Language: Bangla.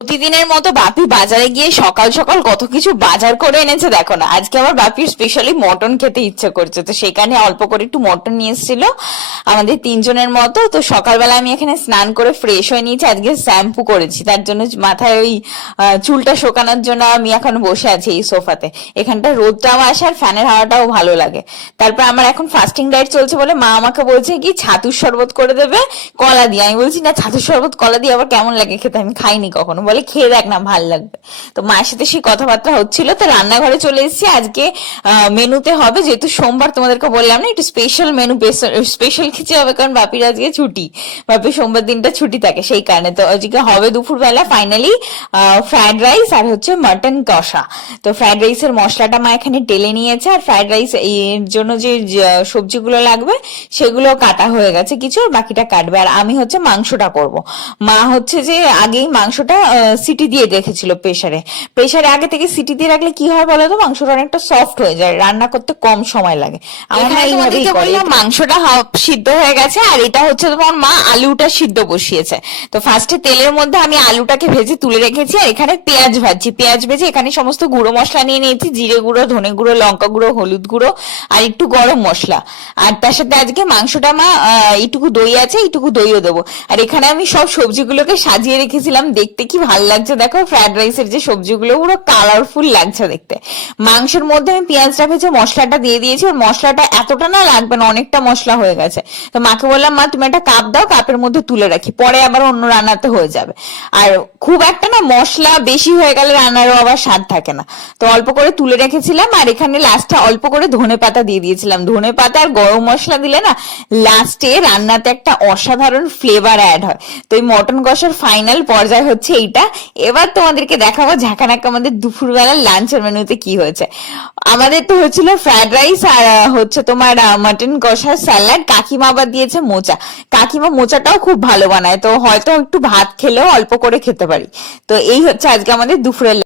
প্রতিদিনের মতো বাপি বাজারে গিয়ে সকাল সকাল কত কিছু বাজার করে এনেছে, দেখো না। আজকে আমার বাপির স্পেশালি মটন খেতে ইচ্ছে করছে। তো সেখানে অল্প করে একটু মটন নিয়ে এসেছিল, আমাদের তিনজনের মতো। তো সকালবেলা আমি এখানে স্নান করে ফ্রেশ হয়ে নিয়েছি, আজকে শ্যাম্পু করেছি। তার জন্য মাথায় ওই চুলটা শোকানোর জন্য আমি এখন বসে আছি এই সোফাতে। এখানটা রোদটাও আসে আর ফ্যানের হাওয়াটাও ভালো লাগে। তারপর আমার এখন ফাস্টিং ডায়েট চলছে বলে মা আমাকে বলছে কি, ছাতুর শরবত করে দেবে, কলা দিয়ে। আমি বলছি, না, ছাতুর শরবত, কলা দিয়ে আবার কেমন লাগে খেতে? আমি খাইনি কখনো। বলে খেয়ে দেখ না, ভালো লাগবে। তো মায়ের সাথে সেই কথাবার্তা হচ্ছিল, তো রান্নাঘরে চলে এসেছি। আজকে মেনুতে হবে, যেহেতু সোমবার তোমাদেরকে বললাম না, একটু স্পেশাল মেনু স্পেশাল কিছু হবে, কারণ বাপির আজকে ছুটি। বাপির সোমবার দিনটা ছুটি থাকে সেই কারণে। তো আজকে হবে দুপুরবেলা ফাইনালি ফ্রাইড রাইস আর হচ্ছে মাটন কষা। তো ফ্রাইড রাইসের মশলাটা মা এখানে টেলে নিয়েছে, আর ফ্রাইড রাইস এর জন্য যে সবজিগুলো লাগবে, সেগুলো কাটা হয়ে গেছে কিছু বাকিটা কাটবে। আর আমি হচ্ছে মাংসটা করব। মা হচ্ছে যে, আগেই মাংসটা সিটি দিয়ে রেখেছিল প্রেসারে। প্রেসারে আগে থেকে সিটি দিয়ে রাখলে কি হয় বলো তো? মাংসটা অনেকটা সফট হয়ে যায় রান্না করতে কম সময় লাগে। আমার এখানে এইভাবেই করে মাংসটা হাফ সিদ্ধ হয়ে গেছে আর এটা হচ্ছে তোমার মা আলুটা সিদ্ধ বসিয়েছে। তো ফার্স্টে তেলের মধ্যে আমি আলুটাকে ভেজে তুলে রেখেছি আর এখানে পেঁয়াজ ভাজছি। পেঁয়াজ ভেজে এখানে সমস্ত গুঁড়ো মশলা নিয়ে নিয়েছি জিরে গুঁড়ো ধনে গুঁড়ো লঙ্কা গুঁড়ো হলুদ গুঁড়ো আর একটু গরম মশলা। আর তার সাথে আজকে মাংসটা মা এইটুকু দই আছে এইটুকু দইও দেবো। আর এখানে আমি সব সবজিগুলোকে সাজিয়ে রেখেছিলাম দেখতে কি ভালো লাগছে। দেখো ফ্রাইড রাইসের যে সবজিগুলো, পুরো কালারফুল লাগছে দেখতে। মাংসের মধ্যে আমি পেঁয়াজটা ভেজে মশলাটা দিয়ে দিয়েছি। আর মশলাটা এতটা না লাগবে না, অনেকটা মশলা হয়ে গেছে। তো মাকে বললাম, মা, তুমি একটা কাপ দাও, কাপের মধ্যে তুলে রাখি। পরে আবার অন্য রান্নাতে হয়ে যাবে। আর খুব একটা না, মশলা বেশি হয়ে গেলে রান্নারও আবার স্বাদ থাকে না। তো অল্প করে তুলে রেখেছিলাম, আর এখানে লাস্টে অল্প করে ধনে পাতা দিয়ে দিয়েছিলাম। ধনে পাতা আর গরম মশলা দিলে না লাস্টে রান্নাতে একটা অসাধারণ ফ্লেভার অ্যাড হয়। তো এই মটন কষার ফাইনাল পর্যায় হচ্ছে এইটা। এবার তোমাদেরকে দেখাবো ঝাঁকানাকা আমাদের দুপুরবেলার লাঞ্চের মেনুতে কি হয়েছে। আমাদের তো হচ্ছিল ফ্রাইড রাইস আর হচ্ছে তোমার মাটন কষার স্যালাড কাকিমা আবার দিয়েছে মোচা। কাকিমা মোচাটাও খুব ভালো বানায়, তো হয়তো একটু ভাত খেলেও অল্প করে খেতে পারি। তো এই হচ্ছে আজকে আমাদের দুপুরের